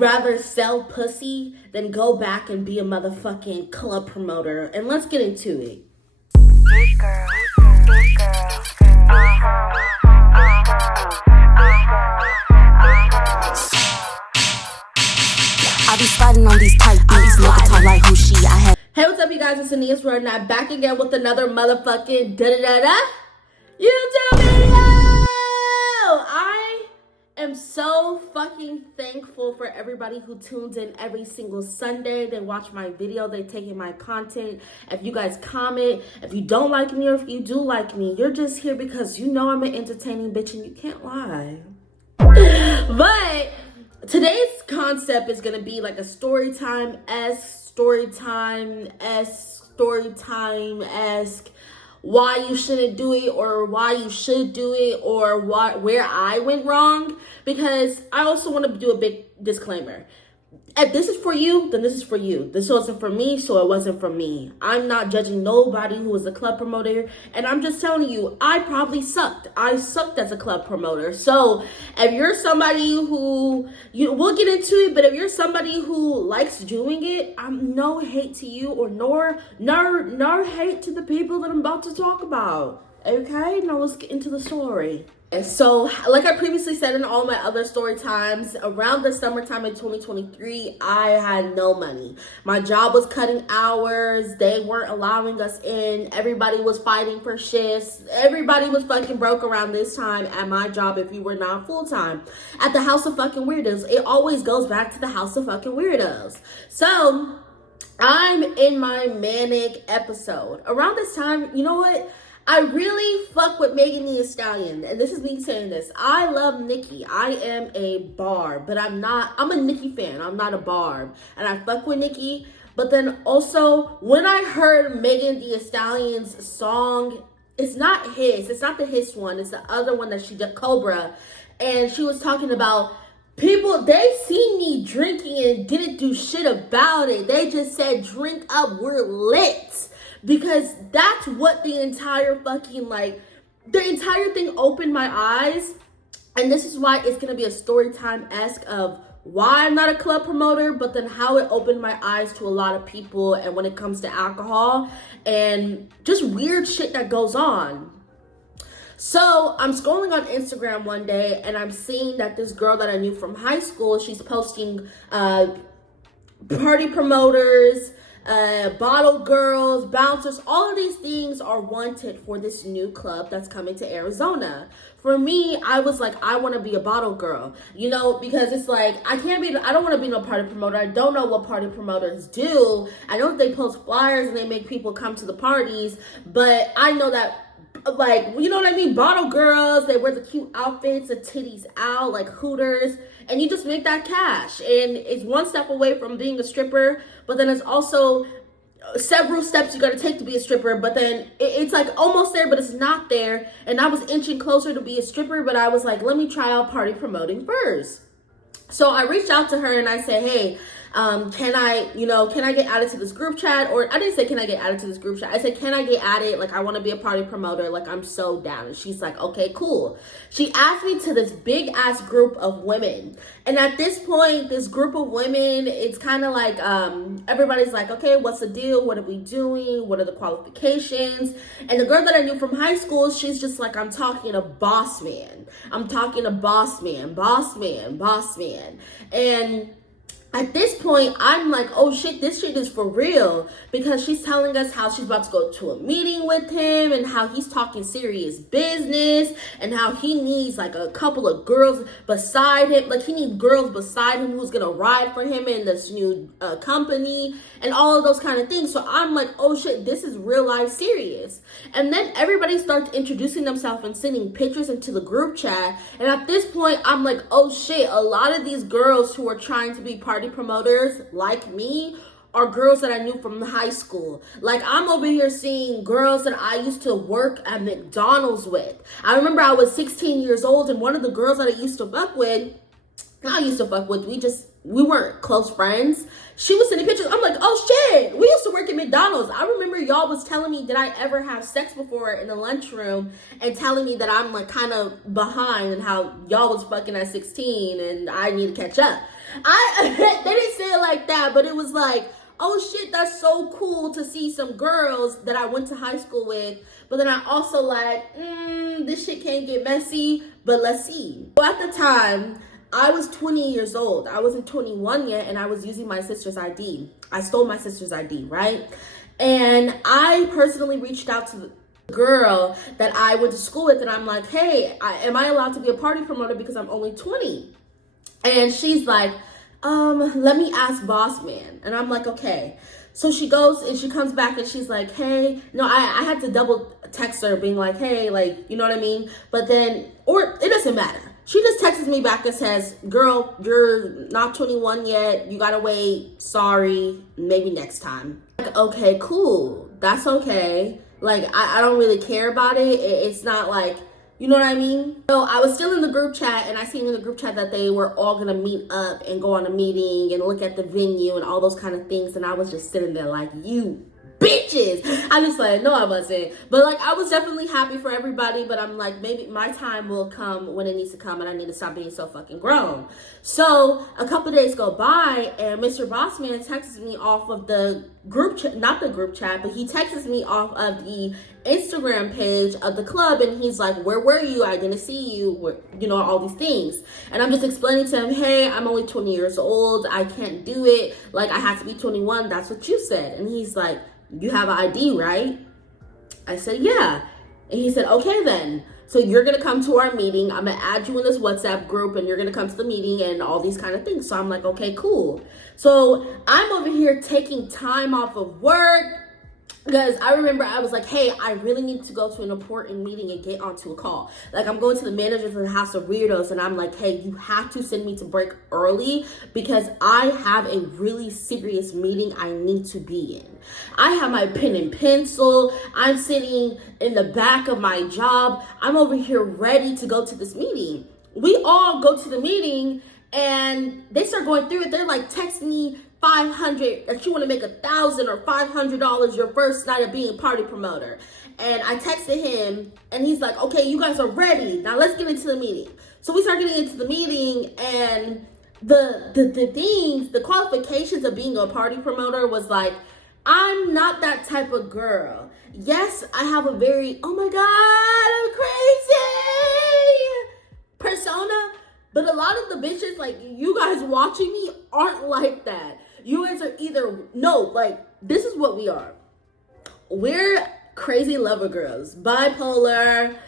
would rather sell pussy than go back and be a motherfucking club promoter. And let's get into it. Big girl, big girl, I be sliding on these tight beats, nigga talk like who she. I had. Hey, what's up, you guys? It's ZANEYAHSWORLD, and I'm back again with another motherfucking da-da-da-da YouTube video! I am so fucking thankful for everybody who tunes in every single Sunday. They watch my video, they take in my content. If you guys comment, if you don't like me or if you do like me, you're just here because you know I'm an entertaining bitch and you can't lie. But today's concept is gonna be like a Storytime-esque, why you shouldn't do it or why you should do it or where I went wrong. Because I also want to do a big disclaimer. If this is for you, then this is for you. This wasn't for me, so it wasn't for me. I'm not judging nobody who is a club promoter, and I'm just telling you, I probably sucked. I sucked as a club promoter. So if you're somebody who, we'll get into it, but if you're somebody who likes doing it, I'm no hate to you or nor hate to the people that I'm about to talk about. Okay, now let's get into the story. And so, like I previously said in all my other story times, around the summertime in 2023, I had no money. My job was cutting hours. They weren't allowing us in. Everybody was fighting for shifts. Everybody was fucking broke around this time at my job if you were not full-time. At the House of Fucking Weirdos. It always goes back to the House of Fucking Weirdos. So, I'm in my manic episode. Around this time, you know what? I really fuck with Megan Thee Stallion, and this is me saying this. I love Nicki. I am a Barb, but I'm a Nicki fan. I'm not a Barb, and I fuck with Nicki. But then also, when I heard Megan Thee Stallion's song, it's not the Hiss one, it's the other one that she did, Cobra, and she was talking about people, they see me drinking and didn't do shit about it. They just said, drink up, we're lit. Because that's what the entire thing opened my eyes. And this is why it's going to be a story time-esque of why I'm not a club promoter, but then how it opened my eyes to a lot of people and when it comes to alcohol and just weird shit that goes on. So I'm scrolling on Instagram one day and I'm seeing that this girl that I knew from high school, she's posting party promoters, bottle girls, bouncers, all of these things are wanted for this new club that's coming to Arizona. For me, I was like, I want to be a bottle girl, because it's like, I don't want to be no party promoter. I don't know what party promoters do. I know that they post flyers and they make people come to the parties, but I know that, you know what I mean? Bottle girls, they wear the cute outfits, the titties out, like Hooters, and you just make that cash. And it's one step away from being a stripper, but then it's also several steps you got to take to be a stripper, but then it's like almost there, but it's not there. And I was inching closer to be a stripper, but I was like, let me try out party promoting first. So I reached out to her and I said, hey, can I get added to this group chat? Or I didn't say, can I get added to this group chat? I said, can I get added? Like, I want to be a party promoter. Like, I'm so down. And she's like, okay, cool. She asked me to this big ass group of women. And at this point, this group of women, it's kind of like, everybody's like, okay, what's the deal? What are we doing? What are the qualifications? And the girl that I knew from high school, she's just like, I'm talking to boss man. I'm talking to boss man. And at this point, I'm like, oh shit, this shit is for real. Because she's telling us how she's about to go to a meeting with him and how he's talking serious business and how he needs like a couple of girls beside him. Like he needs girls beside him who's going to ride for him in this new company and all of those kind of things. So I'm like, oh shit, this is real life serious. And then everybody starts introducing themselves and sending pictures into the group chat. And at this point, I'm like, oh shit, a lot of these girls who are trying to be party promoters like me are girls that I knew from high school. Like, I'm over here seeing girls that I used to work at McDonald's with. I remember I was 16 years old, and one of the girls that I used to fuck with, I used to fuck with, we weren't close friends. She was sending pictures. I'm like, oh shit, we used to work at McDonald's. I remember y'all was telling me, did I ever have sex before in the lunchroom, and telling me that I'm like kind of behind and how y'all was fucking at 16 and I need to catch up. They didn't say it like that, but it was like, oh shit, that's so cool to see some girls that I went to high school with. But then I also like, this shit can't get messy, but let's see. So at the time, I was 20 years old. I wasn't 21 yet, and I was using my sister's ID. I stole my sister's ID, right? And I personally reached out to the girl that I went to school with, and I'm like, hey, am I allowed to be a party promoter because I'm only 20? And she's like, let me ask boss man. And I'm like, okay. So she goes and she comes back and she's like, hey, no, I had to double text her being like, hey, like, you know what I mean? But then, or it doesn't matter. She just texts me back and says, girl, you're not 21 yet. You gotta wait. Sorry. Maybe next time. Like, okay, cool. That's okay. Like, I don't really care about it. It's not like, you know what I mean? So I was still in the group chat, and I seen in the group chat that they were all gonna meet up and go on a meeting and look at the venue and all those kind of things. And I was just sitting there like, you bitches. I just like, no, I wasn't. But like, I was definitely happy for everybody, but I'm like, maybe my time will come when it needs to come, and I need to stop being so fucking grown. So a couple days go by, and Mr. Bossman texts me off of the group chat, not the group chat, but he texts me off of the Instagram page of the club, and he's like, where were you? I didn't see you, you know, all these things. And I'm just explaining to him, hey, I'm only 20 years old. I can't do it. Like, I have to be 21. That's what you said. And he's like, you have an ID, right? I said, yeah. And he said, okay then. So you're going to come to our meeting. I'm going to add you in this WhatsApp group, and you're going to come to the meeting and all these kind of things. So I'm like, okay, cool. So I'm over here taking time off of work, because I remember I was like, hey, I really need to go to an important meeting and get onto a call. Like, I'm going to the managers of the House of Weirdos, and I'm like, hey, you have to send me to break early because I have a really serious meeting I need to be in. I have my pen and pencil. I'm sitting in the back of my job. I'm over here ready to go to this meeting. We all go to the meeting, and they start going through it. They're like, text me 500 that you want to make $1,000 or $500 your first night of being a party promoter. And I texted him, and he's like, okay, you guys are ready. Now let's get into the meeting. So we start getting into the meeting, and the qualifications of being a party promoter was like, I'm not that type of girl. Yes, I have a very, oh my God, I'm crazy persona. But a lot of the bitches, like, you guys watching me aren't like that. You guys are either, no, like, this is what we are. We're crazy lover girls. Bipolar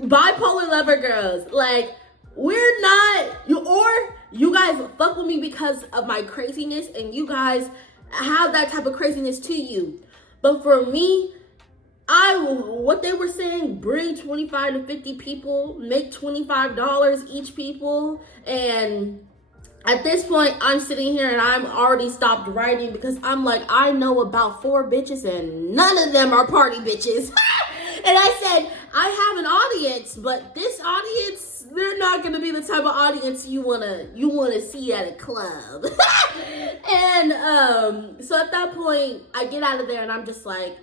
lover girls. Like, we're not, you guys fuck with me because of my craziness, and you guys have that type of craziness to you. But for me, what they were saying, bring 25 to 50 people, make $25 each people. And at this point, I'm sitting here and I'm already stopped writing because I'm like, I know about 4 bitches and none of them are party bitches. And I said, I have an audience, but this audience, they're not gonna be the type of audience you wanna see at a club. And so at that point, I get out of there and I'm just like,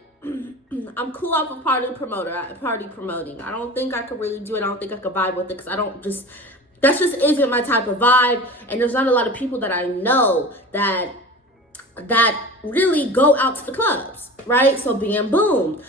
I'm cool off of party promoting. I don't think I could really do it. I don't think I could vibe with it because that just isn't my type of vibe. And there's not a lot of people that I know that really go out to the clubs, right? So bam, boom.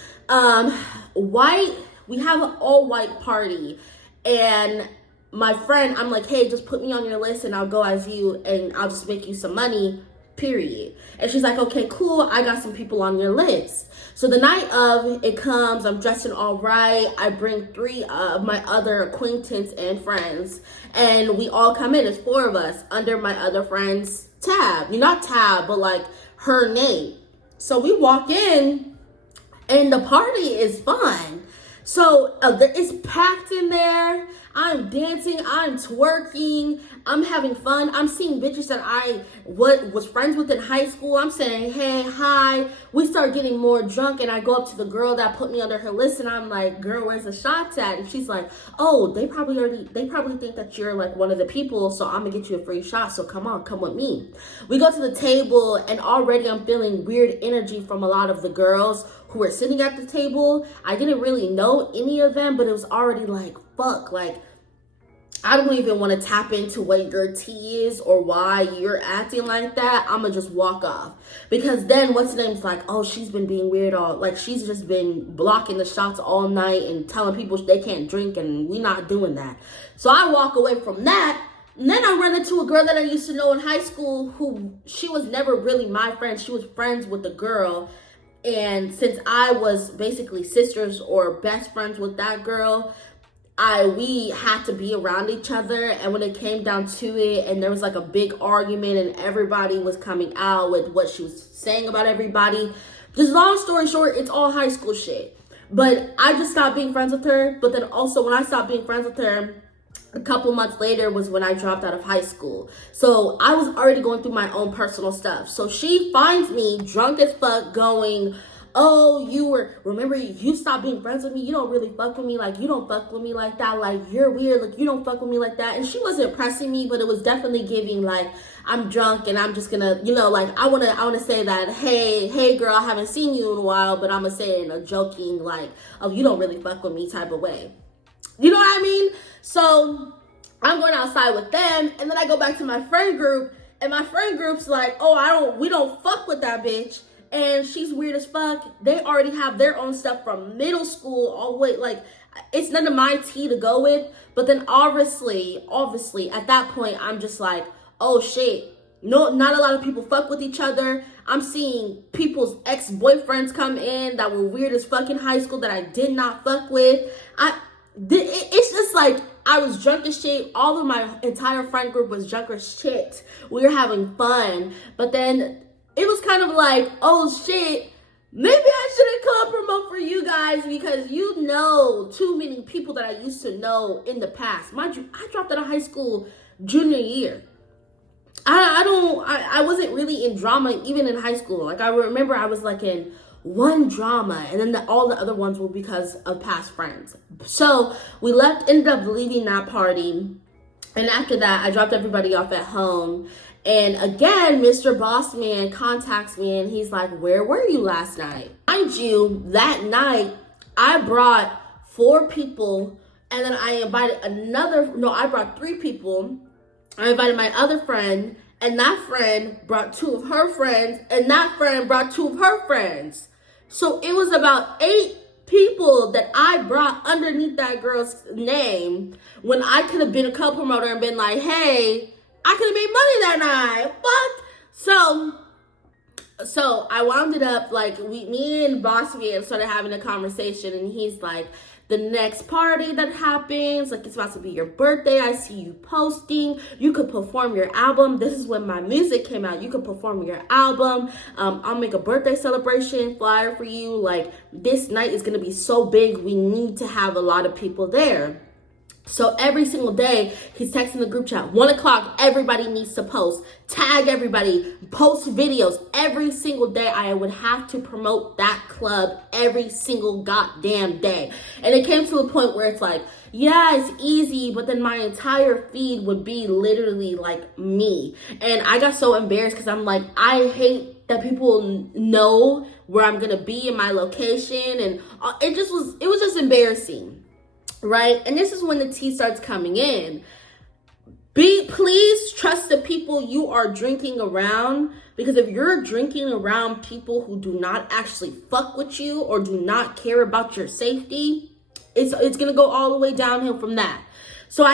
We have an all white party, and my friend, I'm like, hey, just put me on your list and I'll go as you and I'll just make you some money, period. And she's like, okay, cool, I got some people on your list. So the night of it comes, I'm dressing all right. I bring 3 of my other acquaintance and friends, and we all come in. It's 4 of us under my other friend's tab. Not tab, but like her name. So we walk in, and the party is fun. So it's packed in there. I'm dancing, I'm twerking, I'm having fun. I'm seeing bitches that I was friends with in high school. I'm saying, hey, hi. We start getting more drunk, and I go up to the girl that put me under her list, and I'm like, girl, where's the shots at? And she's like, oh, they probably think that you're like one of the people, so I'm gonna get you a free shot. So come on, come with me. We go to the table, and already I'm feeling weird energy from a lot of the girls who were sitting at the table. I didn't really know any of them, but it was already like, fuck, like, I don't even want to tap into what your tea is or why you're acting like that. I'm going to just walk off. Because then what's the name's like, oh, she's been being weird all, like, she's just been blocking the shots all night and telling people they can't drink, and we not doing that. So I walk away from that. And then I run into a girl that I used to know in high school who, she was never really my friend. She was friends with the girl. And since I was basically sisters or best friends with that girl, we had to be around each other. And when it came down to it, and there was like a big argument, and everybody was coming out with what she was saying about everybody. Just long story short, it's all high school shit. But I just stopped being friends with her. But then also when I stopped being friends with her, a couple months later was when I dropped out of high school. So I was already going through my own personal stuff. So she finds me drunk as fuck going, oh, remember you stopped being friends with me? You don't really fuck with me. Like, you don't fuck with me like that. Like, you're weird. Like, you don't fuck with me like that. And she wasn't pressing me, but it was definitely giving like, I'm drunk and I'm just gonna, like, I wanna say that, hey girl, I haven't seen you in a while, but I'm gonna say it in a joking, like, oh, you don't really fuck with me type of way. You know what I mean? So I'm going outside with them, and then I go back to my friend group, and my friend group's like, oh, we don't fuck with that bitch, and she's weird as fuck. They already have their own stuff from middle school all the way, like, it's none of my tea to go with. But then obviously, at that point, I'm just like, oh shit, no, not a lot of people fuck with each other. I'm seeing people's ex-boyfriends come in that were weird as fuck in high school that I did not fuck with. It's just like, I was drunk as shit. All of my entire friend group was drunk as shit. We were having fun. But then it was kind of like, oh shit, maybe I shouldn't club promote for you guys, because you know too many people that I used to know in the past. Mind you, I dropped out of high school junior year. I wasn't really in drama even in high school. Like, I remember I was like in one drama, and then all the other ones were because of past friends. So we ended up leaving that party, and after that I dropped everybody off at home. And again, Mr. Bossman contacts me, and he's like, where were you last night? Mind you, that night I brought 4 people, and then I brought 3 people. I invited my other friend, and that friend brought 2 of her friends, and that friend brought 2 of her friends. So it was about 8 people that I brought underneath that girl's name, when I could have been a co-promoter and been like, hey, I could have made money that night. Fuck. So I wound it up, like, me and Boss Man started having a conversation, and he's like, the next party that happens, like, it's about to be your birthday. I see you posting. You could perform your album. This is when my music came out. You could perform your album. I'll make a birthday celebration flyer for you. Like, this night is going to be so big. We need to have a lot of people there. So every single day, he's texting the group chat, 1 o'clock, everybody needs to post, tag everybody, post videos. Every single day, I would have to promote that club every single goddamn day. And it came to a point where it's like, yeah, it's easy, but then my entire feed would be literally like me. And I got so embarrassed, because I'm like, I hate that people know where I'm gonna be in my location, and it was just embarrassing. Right? And this is when the tea starts coming in. Please trust the people you are drinking around, because if you're drinking around people who do not actually fuck with you or do not care about your safety, it's gonna go all the way downhill from that. So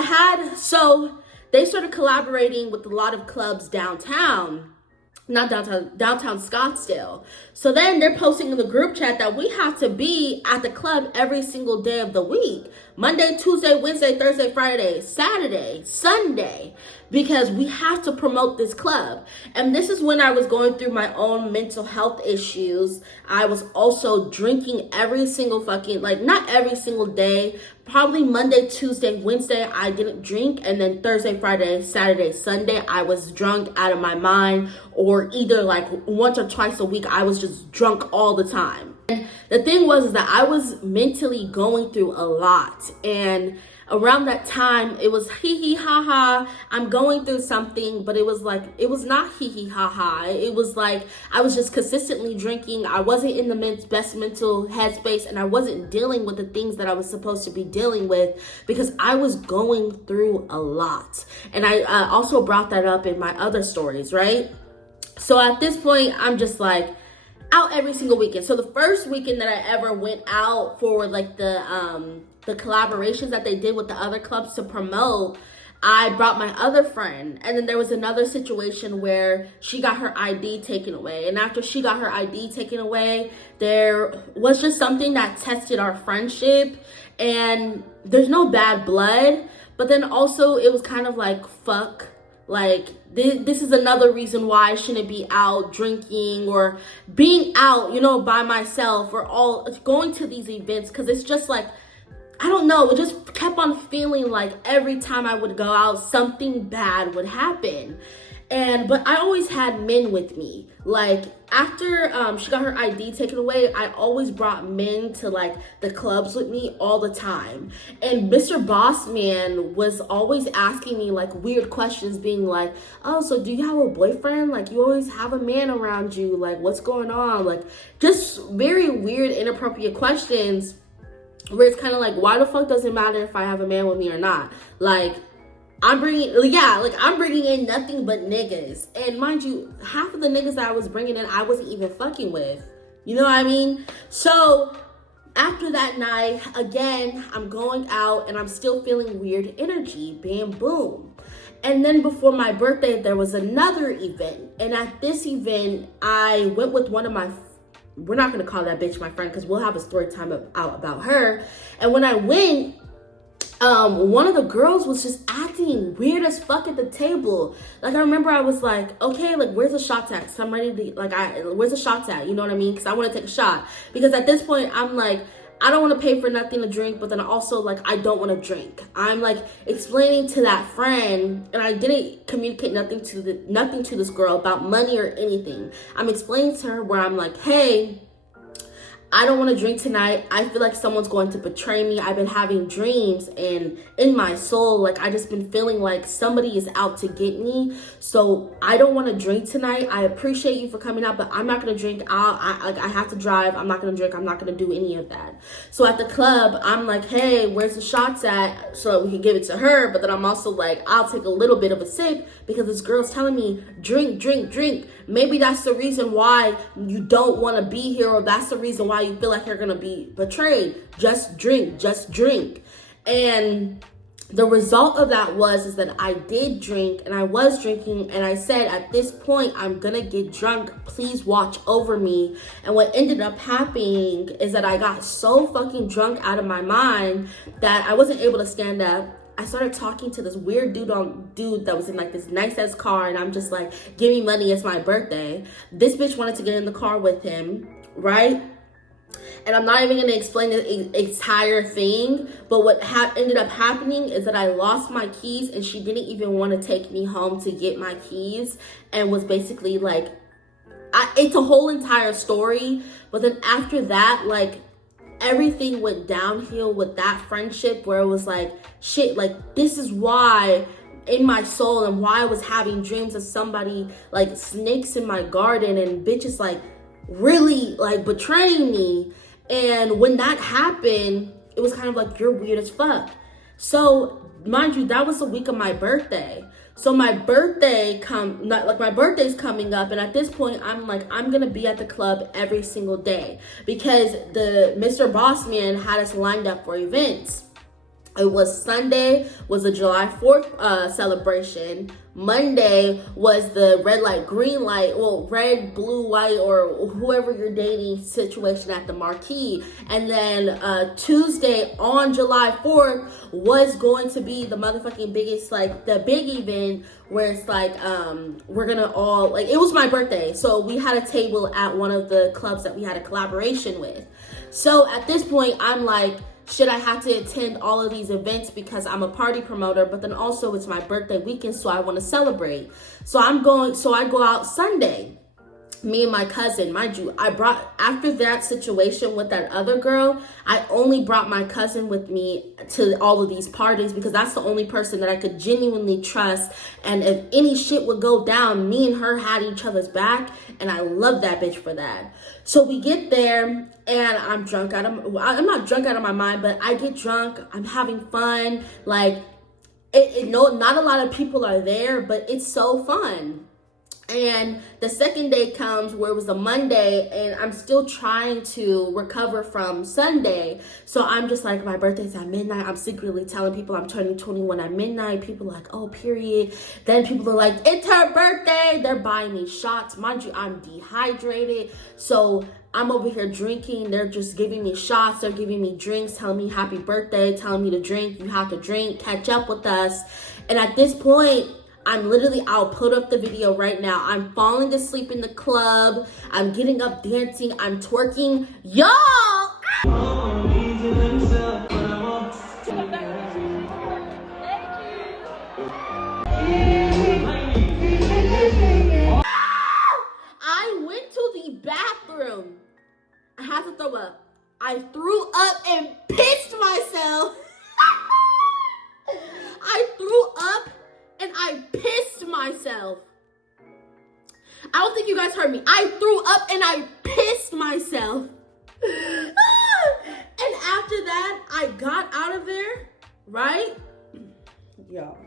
they started collaborating with a lot of clubs downtown. Not downtown Scottsdale. So then they're posting in the group chat that we have to be at the club every single day of the week. Monday, Tuesday, Wednesday, Thursday, Friday, Saturday, Sunday. because we have to promote this club. And this is when I was going through my own mental health issues. I was also drinking every single fucking, like, not every single day, probably Monday, Tuesday, Wednesday, I didn't drink. And then Thursday, Friday, Saturday, Sunday, I was drunk out of my mind, or either like once or twice a week, I was just drunk all the time. And the thing was is that I was mentally going through a lot. And around that time, it was hee hee ha ha, I'm going through something, but it was like, it was not hee hee ha ha. It was like, I was just consistently drinking. I wasn't in the best mental headspace, and I wasn't dealing with the things that I was supposed to be dealing with because I was going through a lot. And I also brought that up in my other stories, right? So at this point, I'm just like, out every single weekend. So the first weekend that I ever went out for like the collaborations that they did with the other clubs to promote, I brought my other friend. And then there was another situation where she got her ID taken away. And after she got her ID taken away, there was just something that tested our friendship. And there's no bad blood, but then also it was kind of like, fuck. Like, this is another reason why I shouldn't be out drinking or being out, you know, by myself or all going to these events. Because it's just like, I don't know, it just kept on feeling like every time I would go out, something bad would happen. But I always had men with me. Like, after she got her ID taken away, I always brought men to like the clubs with me all the time. And Mr. Bossman was always asking me like weird questions, being like, oh, so do you have a boyfriend? Like, you always have a man around you. Like, what's going on? Like, just very weird, inappropriate questions where it's kind of like, why the fuck does it matter if I have a man with me or not? Like, I'm bringing in nothing but niggas. And mind you, half of the niggas that I was bringing in, I wasn't even fucking with. You know what I mean? So after that night, again, I'm going out and I'm still feeling weird energy. Bam, boom. And then before my birthday, there was another event. And at this event, I went with one of my, we're not going to call that bitch my friend because we'll have a story time out about her. And when I went, one of the girls was just acting weird as fuck at the table. Like, I remember I was like, okay, like, where's the shots at? So I'm ready to, like, where's the shots at? You know what I mean? Because I want to take a shot. Because at this point, I'm like, I don't want to pay for nothing to drink, but then also, like, I don't want to drink. I'm, like, explaining to that friend, and I didn't communicate nothing to this girl about money or anything. I'm explaining to her where I'm like, hey, I don't want to drink tonight. I feel like someone's going to betray me. I've been having dreams, and in my soul, like, I just been feeling like somebody is out to get me. So I don't want to drink tonight. I appreciate you for coming out, but I'm not going to drink. I have to drive. I'm not going to drink. I'm not going to do any of that. So at the club, I'm like, hey, where's the shots at? So we can give it to her. But then I'm also like, I'll take a little bit of a sip because this girl's telling me, drink, drink, drink. Maybe that's the reason why you don't want to be here, or that's the reason why you feel like you're going to be betrayed. Just drink, just drink. And the result of that is that I did drink, and I was drinking, and I said, at this point, I'm going to get drunk. Please watch over me. And what ended up happening is that I got so fucking drunk out of my mind that I wasn't able to stand up. I started talking to this weird dude that was in like this nice ass car, and I'm just like, give me money, it's my birthday. This bitch wanted to get in the car with him, right? And I'm not even going to explain the entire thing, but what ended up happening is that I lost my keys, and she didn't even want to take me home to get my keys, and was basically like, it's a whole entire story. But then after that, like, everything went downhill with that friendship, where it was like, shit, like, this is why in my soul, and why I was having dreams of somebody like snakes in my garden and bitches like really like betraying me. And when that happened, it was kind of like, you're weird as fuck. So mind you, that was the week of my birthday. So my birthday's coming up, and at this point, I'm like, I'm gonna be at the club every single day because the Mr. Bossman had us lined up for events. It was Sunday was a July 4th celebration. Monday was the red light, green light, well, red, blue, white, or whoever you're dating situation at the marquee. And then Tuesday on July 4th was going to be the motherfucking biggest, like the big event where it's like, we're gonna all, like, it was my birthday. So we had a table at one of the clubs that we had a collaboration with. So at this point, I'm like, should I have to attend all of these events because I'm a party promoter, but then also it's my birthday weekend, so I want to celebrate. So I go out Sunday. Me and my cousin, mind you, after that situation with that other girl, I only brought my cousin with me to all of these parties because that's the only person that I could genuinely trust. And if any shit would go down, me and her had each other's back, and I love that bitch for that. So we get there, and I'm not drunk out of my mind, but I get drunk, I'm having fun, like, not a lot of people are there, but it's so fun. And the second day comes where it was a Monday, and I'm still trying to recover from Sunday. So I'm just like, my birthday's at midnight. I'm secretly telling people I'm turning 21 at midnight. People are like, oh, period. Then people are like, it's her birthday. They're buying me shots. Mind you, I'm dehydrated. So I'm over here drinking. They're just giving me shots. They're giving me drinks, telling me happy birthday, telling me to drink. You have to drink, catch up with us. And at this point, I'll put up the video right now. I'm falling asleep in the club. I'm getting up dancing. I'm twerking. Y'all! I went to the bathroom. I had to throw up. I threw up and pissed myself. I threw up and I pissed myself. I don't think you guys heard me. I threw up and I pissed myself. And after that, I got out of there, right? Yo.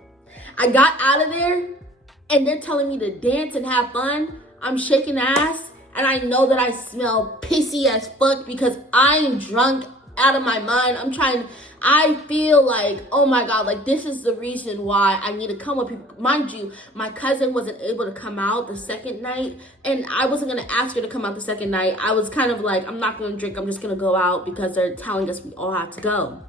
I got out of there, and they're telling me to dance and have fun. I'm shaking ass, and I know that I smell pissy as fuck because I'm drunk out of my mind. I feel like, oh my God, like this is the reason why I need to come with people. Mind you, my cousin wasn't able to come out the second night, and I wasn't gonna ask her to come out the second night. I was kind of like, I'm not gonna drink, I'm just gonna go out because they're telling us we all have to go.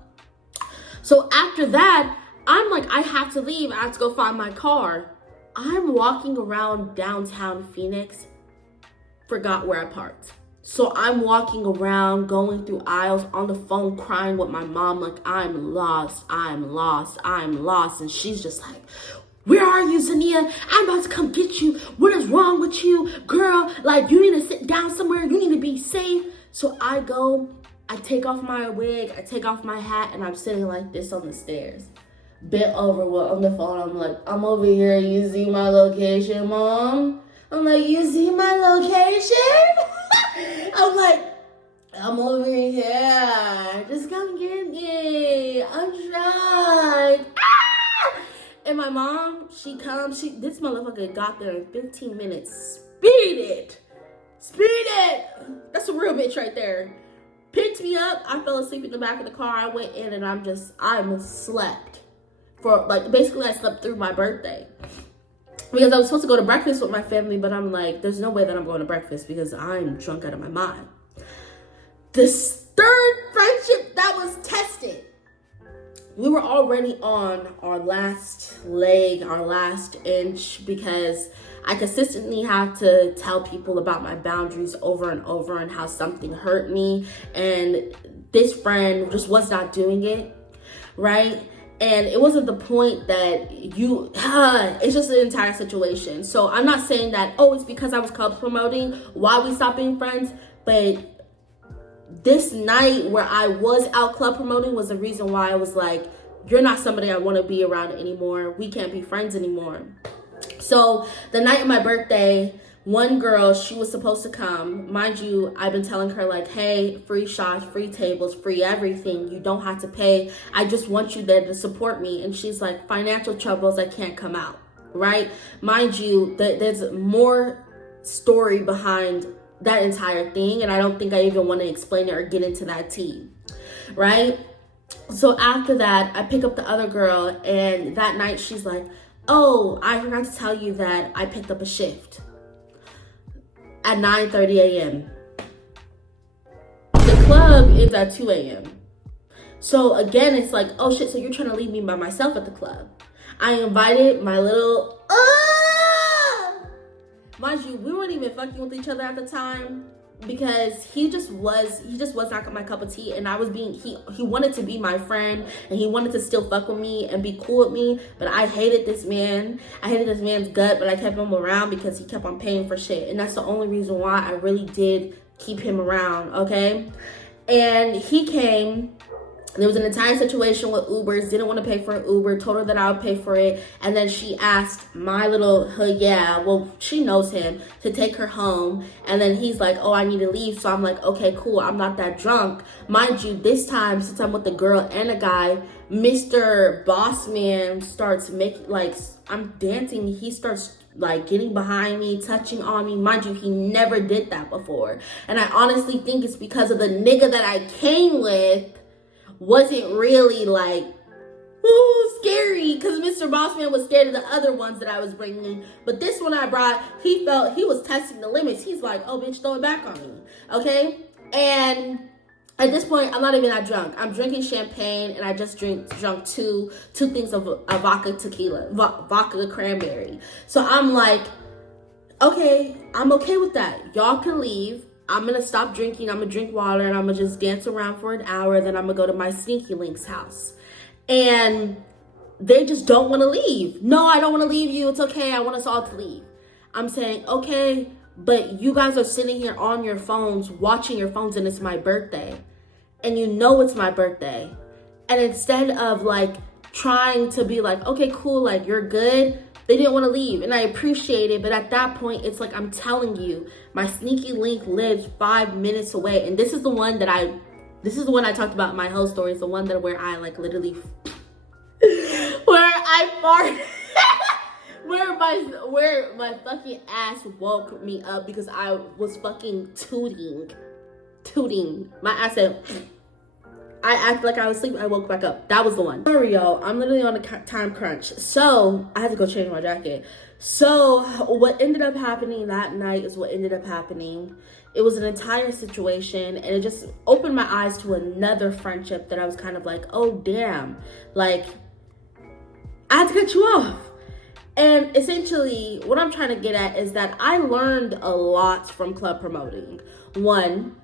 So after that, I'm like, I have to leave. I have to go find my car. I'm walking around downtown Phoenix, forgot where I parked. So I'm walking around, going through aisles, on the phone, crying with my mom, like, I'm lost. And she's just like, where are you, Zaniyah? I'm about to come get you. What is wrong with you? Girl, like, you need to sit down somewhere. You need to be safe. So I go, I take off my wig, I take off my hat, and I'm sitting like this on the stairs. Bent over on the phone. I'm like, I'm over here. You see my location, Mom? I'm like, you see my location? I'm like, I'm over here. Just come get me. I'm drunk. Ah! And my mom, she comes. This motherfucker got there in 15 minutes. Speed it. That's a real bitch right there. Picked me up. I fell asleep in the back of the car. I went in and I'm slept. Basically I slept through my birthday. Because I was supposed to go to breakfast with my family, but I'm like, there's no way that I'm going to breakfast because I'm drunk out of my mind. This third friendship that was tested. We were already on our last leg, our last inch, because I consistently have to tell people about my boundaries over and over and how something hurt me. And this friend just was not doing it, right? And it wasn't the point that it's just the entire situation. So I'm not saying that, it's because I was club promoting why we stopped being friends. But this night where I was out club promoting was the reason why I was like, you're not somebody I want to be around anymore. We can't be friends anymore. So the night of my birthday, one girl, she was supposed to come. Mind you, I've been telling her like, hey, free shots, free tables, free everything. You don't have to pay. I just want you there to support me. And she's like, financial troubles, I can't come out, right? Mind you, there's more story behind that entire thing. And I don't think I even want to explain it or get into that tea, right? So after that, I pick up the other girl, and that night she's like, oh, I forgot to tell you that I picked up a shift at 9:30 a.m. The club is at 2 a.m. So again, it's like, oh shit, so you're trying to leave me by myself at the club. I invited my little, mind you, we weren't even fucking with each other at the time, because he just was not my cup of tea, and I was being, he wanted to be my friend, and he wanted to still fuck with me and be cool with me, but I hated this man. I hated this man's gut, but I kept him around because he kept on paying for shit, and that's the only reason why I really did keep him around, okay? And he came. There was an entire situation with Ubers, didn't want to pay for an Uber, told her that I would pay for it. And then she asked my little, she knows him, to take her home. And then he's like, oh, I need to leave. So I'm like, okay, cool, I'm not that drunk. Mind you, this time, since I'm with a girl and a guy, Mr. Bossman starts making, like, I'm dancing, he starts like getting behind me, touching on me. Mind you, he never did that before. And I honestly think it's because of the nigga that I came with wasn't really like, ooh, scary, because Mr. Bossman was scared of the other ones that I was bringing. But this one I brought, he felt he was testing the limits. He's like, oh, bitch, throw it back on me, okay? And at this point, I'm not even that drunk. I'm drinking champagne, and I just drunk two things of vodka tequila, vodka cranberry. So I'm like, okay, I'm okay with that. Y'all can leave. I'm gonna stop drinking, I'm gonna drink water, and I'm gonna just dance around for an hour, then I'm gonna go to my sneaky link's house. And they just don't wanna leave. No, I don't wanna leave you, it's okay, I want us all to leave. I'm saying, okay, but you guys are sitting here on your phones, watching your phones, and it's my birthday. And you know it's my birthday. And instead of like trying to be like, okay, cool, like you're good, they didn't want to leave, and I appreciate it. But at that point, it's like, I'm telling you, my sneaky link lives 5 minutes away, and this is the one I talked about in my whole story. It's the one that where I like literally, where I fart, where my fucking ass woke me up because I was fucking tooting. My ass said. I acted like I was asleep. I woke back up. That was the one. Sorry, y'all. I'm literally on a time crunch. So I had to go change my jacket. So what ended up happening that night is what ended up happening. It was an entire situation, and it just opened my eyes to another friendship that I was kind of like, oh, damn. Like, I had to cut you off. And essentially, what I'm trying to get at is that I learned a lot from club promoting. One,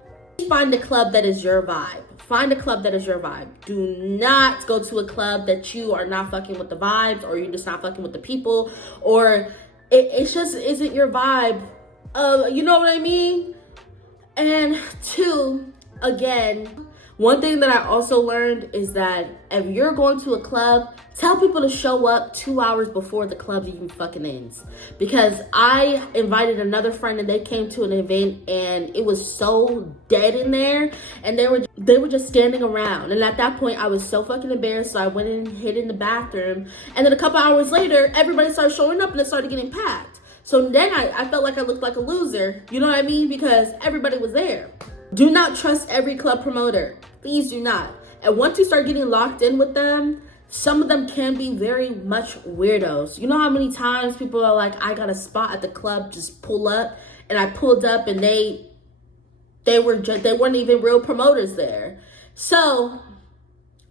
find a club that is your vibe. Find a club that is your vibe. Do not go to a club that you are not fucking with the vibes, or you're just not fucking with the people, or it just isn't your vibe. You know what I mean? And two, again, one thing that I also learned is that if you're going to a club, tell people to show up 2 hours before the club even fucking ends. Because I invited another friend, and they came to an event, and it was so dead in there, and they were just standing around. And at that point, I was so fucking embarrassed, so I went and hid in the bathroom. And then a couple hours later, everybody started showing up, and it started getting packed. So then I felt like I looked like a loser, you know what I mean? Because everybody was there. Do not trust every club promoter. Please do not. And once you start getting locked in with them, some of them can be very much weirdos. You know how many times people are like, I got a spot at the club, just pull up. And I pulled up, and they weren't even real promoters there. So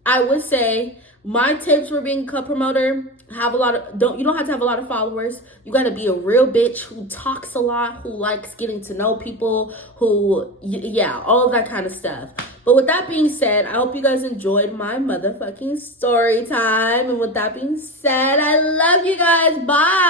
I would say my tips for being a club promoter: you don't have to have a lot of followers. You got to be a real bitch who talks a lot, who likes getting to know people, all of that kind of stuff. But with that being said, I hope you guys enjoyed my motherfucking story time. And with that being said, I love you guys. Bye.